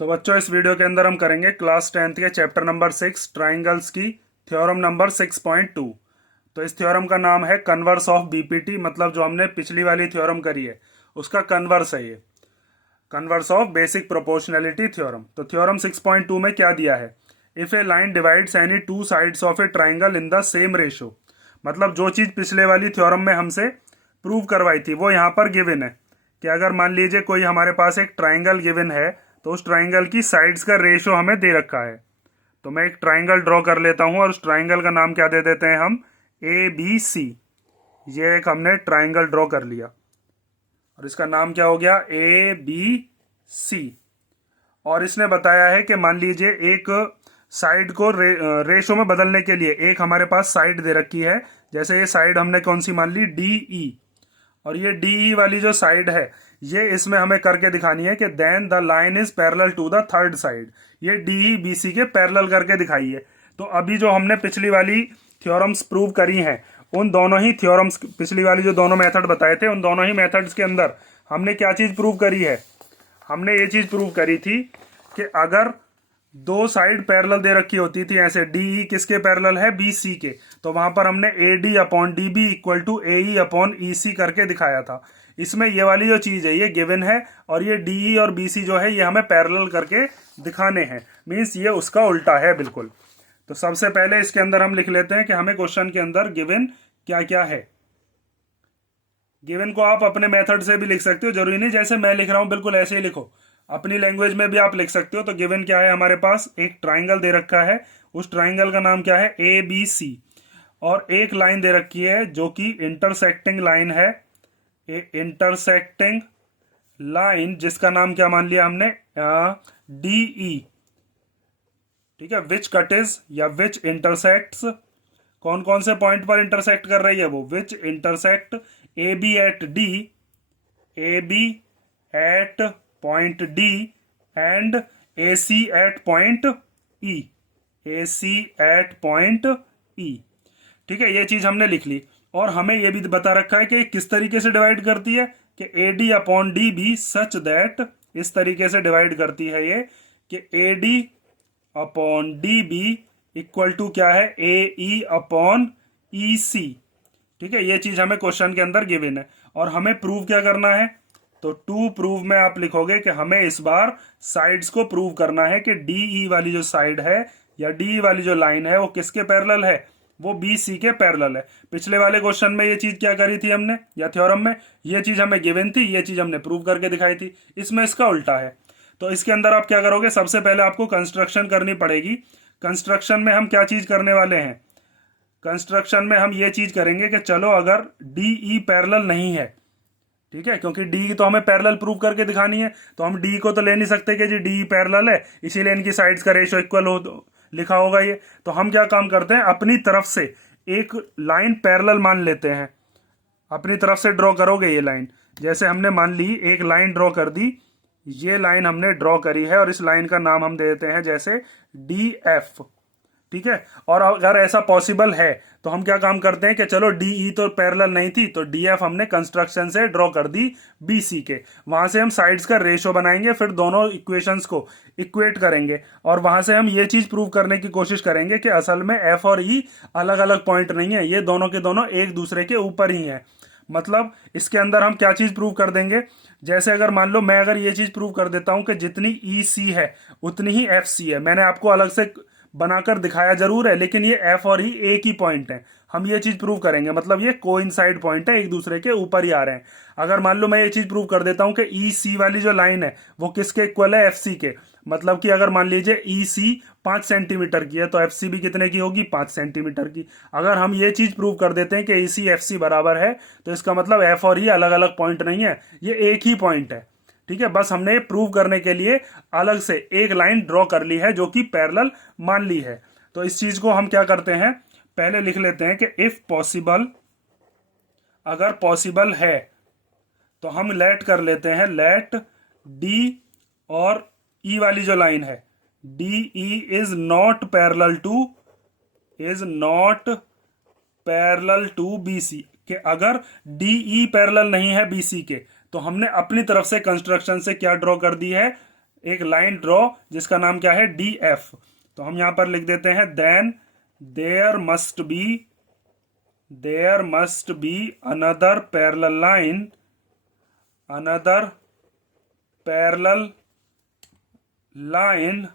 तो बच्चों इस वीडियो के अंदर हम करेंगे क्लास 10th के चैप्टर नंबर 6 ट्राइंगल्स की थ्योरम नंबर 6.2। तो इस थ्योरम का नाम है कन्वर्स ऑफ बीपीटी, मतलब जो हमने पिछली वाली थ्योरम करी है उसका कन्वर्स है ये, converse of basic proportionality theorem. तो थ्योरम 6.2 में क्या दिया है, if A line divides any two sides of A triangle in the same ratio, मतलब जो चीज पिछले वाली थ्योरम में हमसे प्रूव करवाई थी वो यहाँ पर गिवन है कि अगर मान लीजिए कोई हमारे पास एक ट्राइंगल गिवन है तो उस ट्राइंगल की साइड्स का रेशो हमें दे रखा है। तो मैं एक ट्राइंगल ड्रॉ कर लेता हूं और उस ट्राइंगल का नाम क्या दे देते हैं हम, ए बी सी। ये एक हमने ट्राइंगल ड्रॉ कर लिया और इसका नाम क्या हो गया, ए बी सी। और इसने बताया है कि मान लीजिए एक साइड को रेशो में बदलने के लिए एक हमारे पास साइड दे रखी है, जैसे ये साइड हमने कौन सी मान ली, डी ई। और ये डी ई वाली जो साइड है ये इसमें हमें करके दिखानी है कि then the line is parallel to the third side. ये डी ई बी सी के पैरेलल करके दिखाइए। तो अभी जो हमने पिछली वाली थ्योरम्स प्रूव करी हैं उन दोनों ही थ्योरम्स, पिछली वाली जो दोनों मेथड बताए थे उन दोनों ही मेथड्स के अंदर हमने क्या चीज प्रूव करी है, हमने ये चीज प्रूव करी थी कि अगर दो साइड पैरेलल दे रखी होती थी ऐसे, डी ई किसके पैरेलल है, बी सी के, तो वहां पर हमने A D upon D B equal to A E upon E C करके दिखाया था। इसमें ये वाली जो चीज है ये गिवन है और ये डी ई और बी सी जो है ये हमें पैरेलल करके दिखाने हैं, मीन्स ये उसका उल्टा है बिल्कुल। तो सबसे पहले इसके अंदर हम लिख लेते हैं कि हमें क्वेश्चन के अंदर गिवन क्या क्या है। गिवन को आप अपने मेथड से भी लिख सकते हो, जरूरी नहीं जैसे मैं लिख रहा हूं बिल्कुल ऐसे ही लिखो, अपनी लैंग्वेज में भी आप लिख सकते हो। तो गिवन क्या है, हमारे पास एक ट्राइंगल दे रखा है, उस ट्राइंगल का नाम क्या है, ए बी सी, और एक लाइन दे रखी है जो कि इंटरसेक्टिंग लाइन है, इंटरसेक्टिंग लाइन जिसका नाम क्या मान लिया हमने, डी ई। ठीक है, विच कटेज या विच इंटरसेक्ट्स, कौन कौन से पॉइंट पर इंटरसेक्ट कर रही है वो, which intersect A B at D, A B at point D and A C at point E, A C at point E. ठीक है, ये चीज हमने लिख ली। और हमें यह भी बता रखा है कि किस तरीके से डिवाइड करती है, कि A D upon D B such that, इस तरीके से डिवाइड करती है ये कि A D upon D B equal to क्या है, ए ई अपॉन ई सी। ठीक है, ये चीज हमें क्वेश्चन के अंदर गिवन है और हमें प्रूव क्या करना है। तो टू प्रूव में आप लिखोगे कि हमें इस बार साइड्स को प्रूव करना है कि डी ई वाली जो साइड है या डी ई वाली जो लाइन है वो किसके पैरेलल है, वो बी सी के पैरेलल है। पिछले वाले क्वेश्चन में ये चीज क्या करी थी हमने, या थ्योरम में ये चीज हमें गिवन थी, ये चीज हमने प्रूव करके दिखाई थी। इसमें इसका उल्टा है। तो इसके अंदर आप क्या करोगे, सबसे पहले आपको कंस्ट्रक्शन करनी पड़ेगी। कंस्ट्रक्शन में हम क्या चीज करने वाले हैं, कंस्ट्रक्शन में हम ये चीज करेंगे कि चलो अगर डी ई पैरेलल नहीं है, ठीक है, क्योंकि डी तो हमें पैरेलल प्रूव करके दिखानी है, तो हम डी को तो ले नहीं सकते कि जी डी पैरेलल है इसीलिए इनकी साइड्स का रेशियो इक्वल हो तो लिखा होगा ये। तो हम क्या काम करते हैं, अपनी तरफ से एक लाइन पैरेलल मान लेते हैं, अपनी तरफ से ड्रॉ करोगे ये लाइन। जैसे हमने मान ली एक लाइन ड्रॉ कर दी, ये लाइन हमने ड्रॉ करी है और इस लाइन का नाम हम दे देते हैं जैसे डी एफ। ठीक है, और अगर ऐसा पॉसिबल है तो हम क्या काम करते हैं कि चलो डी ई तो पैरेलल नहीं थी तो डी एफ हमने कंस्ट्रक्शन से ड्रॉ कर दी बी सी के, वहां से हम साइड्स का रेशो बनाएंगे, फिर दोनों इक्वेशंस को इक्वेट करेंगे और वहां से हम ये चीज प्रूव करने की कोशिश करेंगे कि असल में एफ और ई अलग अलग पॉइंट नहीं है, ये दोनों के दोनों एक दूसरे के ऊपर ही है। मतलब इसके अंदर हम क्या चीज प्रूव कर देंगे, जैसे अगर मान लो मैं अगर ये चीज प्रूव कर देता हूं कि जितनी ई सी है उतनी ही एफ सी है, मैंने आपको अलग से बनाकर दिखाया जरूर है लेकिन ये एफ और ई एक ही पॉइंट है, हम ये चीज प्रूव करेंगे, मतलब ये कोइंसाइड पॉइंट है, एक दूसरे के ऊपर ही आ रहे हैं। अगर मान लो मैं ये चीज प्रूव कर देता हूं कि ई सी वाली जो लाइन है वो किसके इक्वल है, एफ सी के, मतलब कि अगर मान लीजिए ई सी 5 सेंटीमीटर की है तो एफ सी भी कितने की होगी, 5 सेंटीमीटर की। अगर हम ये चीज प्रूव कर देते हैं कि ई सी एफ सी बराबर है तो इसका मतलब एफ और ई अलग अलग पॉइंट नहीं है, ये एक ही पॉइंट है। ठीक है, बस हमने प्रूव करने के लिए अलग से एक लाइन ड्रॉ कर ली है जो कि पैरेलल मान ली है। तो इस चीज को हम क्या करते हैं, पहले लिख लेते हैं कि इफ पॉसिबल, अगर पॉसिबल है तो हम लेट कर लेते हैं, लेट डी और ई वाली जो लाइन है D E is not parallel to, is not parallel to B C, कि अगर डी ई पैरेलल नहीं है बी सी के तो हमने अपनी तरफ से कंस्ट्रक्शन से क्या ड्रॉ कर दी है, एक लाइन ड्रॉ जिसका नाम क्या है डी एफ। तो हम यहां पर लिख देते हैं then there must be another parallel line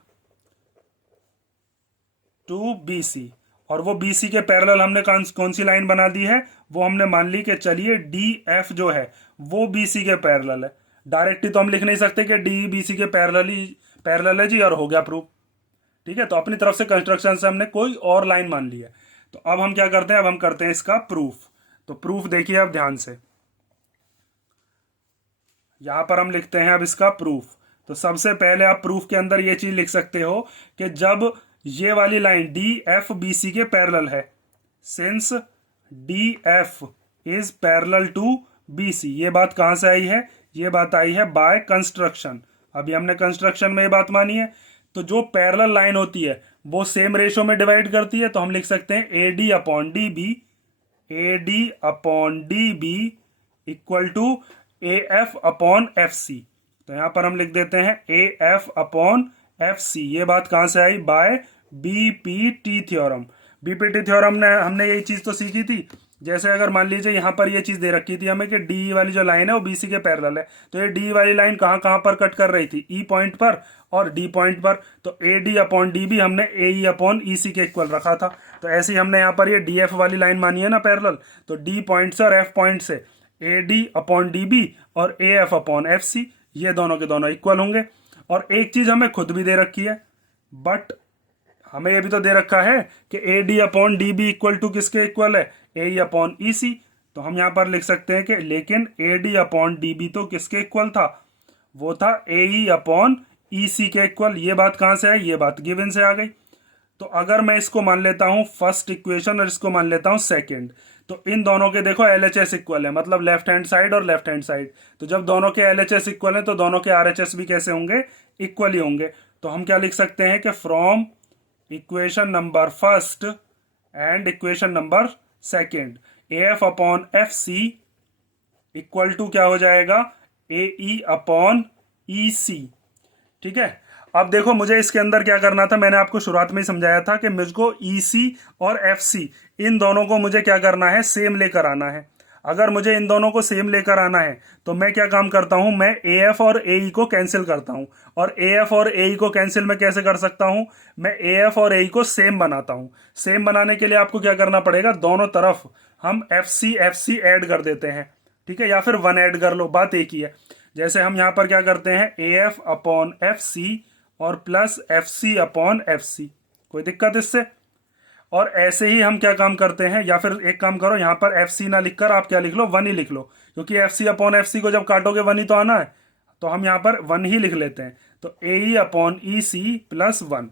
to B C. और वो बी सी के पैरेलल हमने कौन सी लाइन बना दी है, वो हमने मान ली कि चलिए डी एफ जो है वो बी सी के पैरेलल है। डायरेक्टली तो हम लिख नहीं सकते कि डी बी सी के पैरेलल है जी और हो गया प्रूफ। ठीक है, तो अपनी तरफ से कंस्ट्रक्शन से हमने कोई और लाइन मान ली है। तो अब हम क्या करते हैं, अब हम करते हैं इसका प्रूफ। तो प्रूफ देखिए अब ध्यान से, यहां पर हम लिखते हैं अब इसका प्रूफ। तो सबसे पहले आप प्रूफ के अंदर ये चीज लिख सकते हो कि जब ये वाली line D F B C के पैरेलल है, since D F is parallel to B C. ये बात कहां से आई है, ये बात आई है बाय कंस्ट्रक्शन। अभी हमने कंस्ट्रक्शन में ये बात मानी है। तो जो पैरेलल लाइन होती है वो सेम रेशो में डिवाइड करती है। तो हम लिख सकते हैं A D upon D B equal to A F upon F C. तो यहां पर हम लिख देते हैं A F upon F C. ये बात कहां से आई, by BPT theorem. BPT theorem ने हमने यही चीज तो सीखी थी। जैसे अगर मान लीजिए यहां पर ये चीज दे रखी थी हमें कि डी वाली जो लाइन है वो बीसी के पैरेलल है, तो ये डी वाली लाइन कहां कहां पर कट कर रही थी, ई पॉइंट पर और डी पॉइंट पर। तो A D upon D B हमने ए ई अपॉन ई सी के इक्वल रखा था। तो ऐसे ही हमने यहाँ पर ये डी एफ वाली लाइन मानी है ना पैरेलल, तो डी पॉइंट से और एफ पॉइंट से A D upon D B और A F upon F C, ये दोनों के दोनों इक्वल होंगे। और एक चीज हमें खुद भी दे रखी है, बट हमें ये भी तो दे रखा है कि A D upon D B equal to किसके इक्वल है, ए ई अपॉन ई सी। तो हम यहां पर लिख सकते हैं कि लेकिन A D upon D B तो किसके इक्वल था, वो था ए ई अपॉन ई सी के इक्वल। ये बात कहां से आई, ये बात गिवन से आ गई। तो अगर मैं इसको मान लेता हूं फर्स्ट इक्वेशन और इसको मान लेता हूं सेकंड, तो इन दोनों के देखो एलएचएस इक्वल है, मतलब लेफ्ट हैंड साइड और लेफ्ट हैंड साइड। तो जब दोनों के एलएचएस इक्वल है तो दोनों के आरएचएस भी कैसे होंगे, इक्वल ही होंगे। तो हम क्या लिख सकते हैं कि from equation number first and equation number second A F upon F C equal to क्या हो जाएगा, ए ई अपॉन ई सी। ठीक है, अब देखो मुझे इसके अंदर क्या करना था, मैंने आपको शुरुआत में ही समझाया था कि मुझको ई सी और एफ सी इन दोनों को मुझे क्या करना है, सेम लेकर आना है। अगर मुझे इन दोनों को सेम लेकर आना है तो मैं क्या काम करता हूं, मैं ए एफ और ए ई को कैंसिल करता हूं। और ए एफ और ए ई को कैंसिल मैं कैसे कर सकता हूं, मैं ए एफ और ए ई को सेम बनाता हूं। सेम बनाने के लिए आपको क्या करना पड़ेगा, दोनों तरफ हम एफ सी ऐड कर देते हैं। ठीक है, या फिर वन ऐड कर लो, बात एक ही है। जैसे हम यहां पर क्या करते हैं, A F upon F C और plus F C upon F C, कोई दिक्कत इससे। और ऐसे ही हम क्या काम करते हैं, या फिर एक काम करो, यहां पर एफ सी ना लिखकर आप क्या लिख लो, वन ही लिख लो, क्योंकि F C upon F C को जब काटोगे वन ही तो आना है। तो हम यहां पर वन ही लिख लेते हैं। तो ए E upon E C plus one.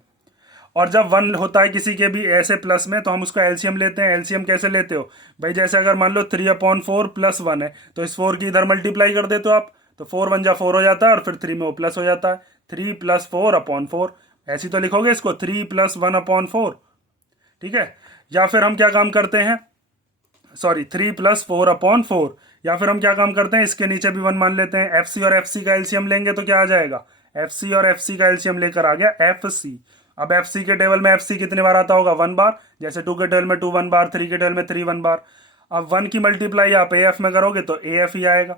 और जब वन होता है किसी के भी ऐसे प्लस में तो हम उसका एलसीएम लेते हैं। एलसीएम कैसे लेते हो भाई, जैसे अगर मान लो 3/4 प्लस 1 है तो इस 4 की इधर मल्टीप्लाई कर देते हो आप, तो 4 1 जा 4 हो जाता है और फिर 3 में वो प्लस हो जाता है, 3 + 4/4। ऐसी तो लिखोगे इसको 3 + 1/4। ठीक है, या फिर हम क्या काम करते हैं, सॉरी 3 + 4/4। या फिर हम क्या काम करते हैं, इसके नीचे भी 1 मान लेते हैं। एफ सी और एफ सी का एलसीएम लेंगे तो क्या आ जाएगा, एफ सी और एफ सी का एलसीएम लेकर आ गया एफ सी। अब एफ सी के टेबल में एफ सी कितनी बार आता होगा, 1 बार। जैसे 2 के टेबल में 2 1 बार, 3 के टेबल में 3 1 बार। अब 1 की मल्टीप्लाई आप ए एफ में करोगे तो ए एफ ही आएगा।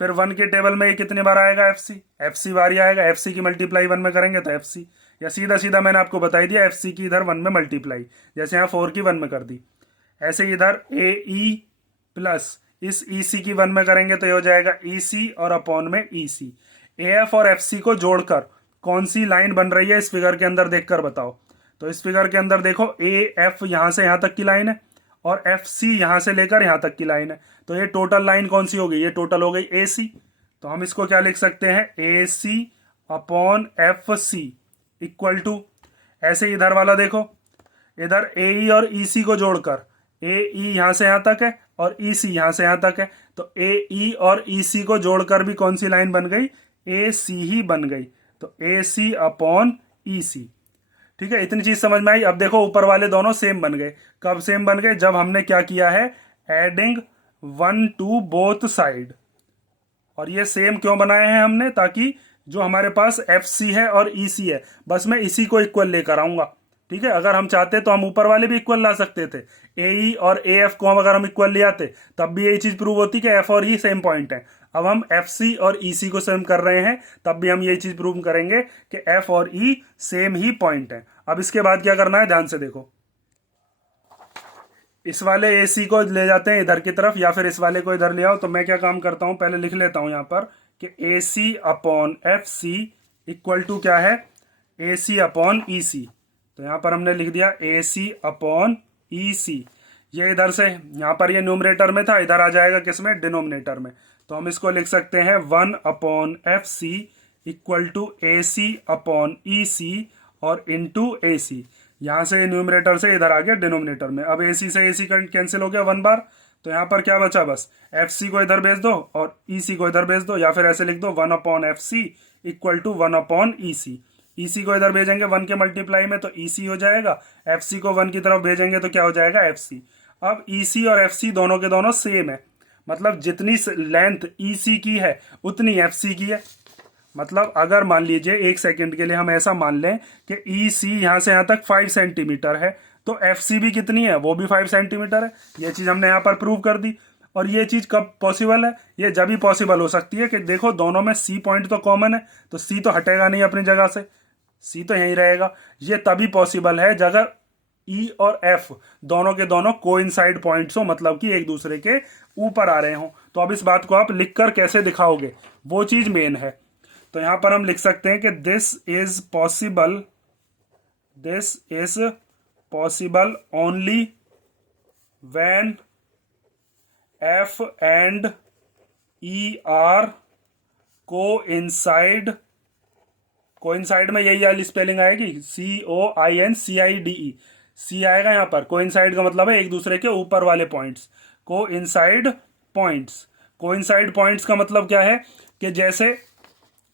फिर 1 के टेबल में ये कितनी बार आएगा, एफ सी बार ही आएगा। एफ सी की मल्टीप्लाई 1 में करेंगे तो एफ सी, या सीधा सीधा मैंने आपको बताई दिया एफ सी की इधर 1 में मल्टीप्लाई, जैसे यहाँ 4 की 1 में कर दी। ऐसे इधर ए ई प्लस इस ई सी की 1 में करेंगे तो ये हो जाएगा ई सी और अपॉन में ई सी। ए एफ और एफ सी को जोड़कर कौन सी लाइन बन रही है इस फिगर के अंदर देखकर बताओ। तो इस फिगर के अंदर देखो ए एफ यहां से यहां तक की लाइन है और एफ सी यहां से लेकर यहां तक की लाइन है। तो ये टोटल लाइन कौन सी हो गई, ये टोटल हो गई ए सी। तो हम इसको क्या लिख सकते हैं, A C upon F C equal to, ऐसे इधर वाला देखो, इधर ए ई और ई सी को जोड़कर ए ई यहां से यहां तक है और ई सी यहां से यहां तक है, तो ए ई और ई सी को जोड़कर भी कौन सी लाइन बन गई, ए सी ही बन गई। तो ए सी अपॉन ई सी। ठीक है, इतनी चीज समझ में आई। अब देखो ऊपर वाले दोनों सेम बन गए। कब सेम बन गए, जब हमने क्या किया है, एडिंग 1 टू बोथ साइड। और ये सेम क्यों बनाए हैं हमने, ताकि जो हमारे पास एफ सी है और ई सी है, बस मैं इसी को इक्वल लेकर आऊंगा। ठीक है, अगर हम चाहते तो हम ऊपर वाले भी इक्वल ला सकते थे, ए ई और ए एफ को हम अगर हम इक्वल ले आते तब भी यही चीज प्रूव होती कि एफ और ई सेम पॉइंट है। अब हम एफ सी और ई सी को सेम कर रहे हैं, तब भी हम यही चीज प्रूव करेंगे कि एफ और ई सेम ही पॉइंट है। अब इसके बाद क्या करना है, ध्यान से देखो, इस वाले ए सी को ले जाते हैं इधर की तरफ, या फिर इस वाले को इधर ले आओ। तो मैं क्या काम करता हूं, पहले लिख लेता हूं यहां पर कि A C upon F C equal to क्या है, ए सी अपॉन ई सी। तो यहां पर हमने लिख दिया ए सी अपॉन ई सी। ये इधर से, यहां पर ये न्यूमरेटर में था, इधर आ जाएगा किसमें, डिनोमिनेटर में। तो हम इसको लिख सकते हैं 1 upon F C equal to A C upon E C और इनटू ए सी। यहां से न्यूमरेटर से इधर आ गया डिनोमिनेटर में। अब ए सी से ए सी कैंसिल हो गया 1 बार, तो यहां पर क्या बचा, बस एफ सी को इधर भेज दो और ई सी को इधर भेज दो, या फिर ऐसे लिख दो 1 upon F C equal to 1 upon E C. E C को इधर भेजेंगे 1 के मल्टीप्लाई में तो ई सी हो जाएगा, एफ सी को 1 की तरफ भेजेंगे तो क्या हो जाएगा, एफ सी। अब ई सी और एफ सी दोनों के दोनों सेम है, मतलब जितनी लेंथ ई सी की है उतनी एफ सी की है। मतलब अगर मान लीजिए एक सेकंड के लिए हम ऐसा मान लें कि ई सी यहां से यहां तक 5 सेंटीमीटर है, तो एफ सी भी कितनी है, वो भी 5 सेंटीमीटर है। ये चीज हमने यहां पर प्रूव कर दी। और ये चीज कब पॉसिबल है, ये जब भी पॉसिबल हो सकती है कि देखो दोनों में सी पॉइंट तो कॉमन है, तो सी तो हटेगा नहीं अपनी जगह से, सी तो यहीं रहेगा। ये तभी पॉसिबल है अगर ई और एफ दोनों के दोनों कोइंसाइड पॉइंट्स हो, मतलब कि एक दूसरे के ऊपर आ रहे हो। तो अब इस बात को आप लिखकर कैसे दिखाओगे, वो चीज मेन है। तो यहां पर हम लिख सकते हैं कि this is possible only when F and E R coincide में यही वाली स्पेलिंग आएगी, COINCIDE, सी आएगा यहां पर। कोइंसाइड का मतलब है एक दूसरे के ऊपर वाले पॉइंट्स, कोइंसाइड पॉइंट्स का मतलब क्या है कि जैसे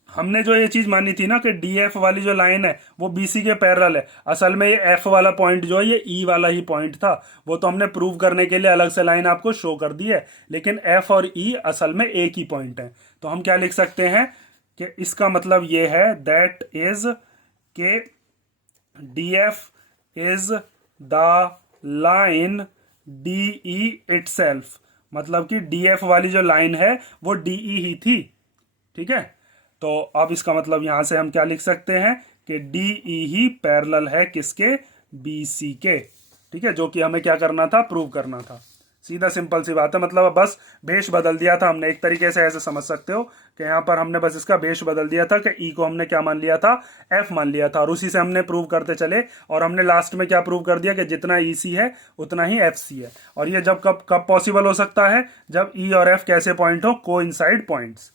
हमने जो ये चीज मानी थी ना कि डी एफ वाली जो लाइन है वो बी सी के पैरेलल है, असल में ये एफ वाला पॉइंट जो है ये ई वाला ही पॉइंट था। वो तो हमने प्रूव करने के लिए अलग से लाइन आपको शो कर दी है, लेकिन एफ और ई असल में एक ही पॉइंट है। तो हम क्या लिख सकते हैं कि इसका मतलब ये है दैट इज के D F is the line D E itself, मतलब कि डी एफ वाली जो लाइन है वो डी ई ही थी। ठीक है, तो अब इसका मतलब यहां से हम क्या लिख सकते हैं कि डी ई ही पैरेलल है किसके, बी सी के। ठीक है, जो कि हमें क्या करना था, प्रूव करना था। सीधा सिंपल सी बात है, मतलब बस बेस बदल दिया था हमने, एक तरीके से ऐसे समझ सकते हो कि यहाँ पर हमने बस इसका बेस बदल दिया था कि ई को हमने क्या मान लिया था, एफ मान लिया था, और उसी से हमने प्रूव करते चले। और हमने लास्ट में क्या प्रूव कर दिया कि जितना ई सी है उतना ही एफ सी है। और ये जब कब कब पॉसिबल हो सकता है, जब ई और एफ कैसे पॉइंट हो, कोइंसाइड पॉइंट्स।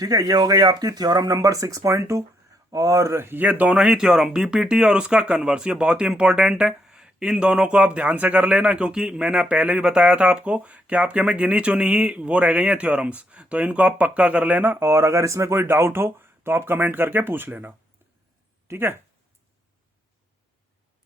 ठीक है, ये हो गई आपकी थ्योरम नंबर 6.2। और ये दोनों ही थ्योरम बीपीटी और उसका कन्वर्स, ये बहुत ही इंपॉर्टेंट है। इन दोनों को आप ध्यान से कर लेना, क्योंकि मैंने पहले भी बताया था आपको कि आपके में गिनी चुनी ही वो रह गई हैं थ्योरम्स, तो इनको आप पक्का कर लेना। और अगर इसमें कोई डाउट हो तो आप कमेंट करके पूछ लेना। ठीक है।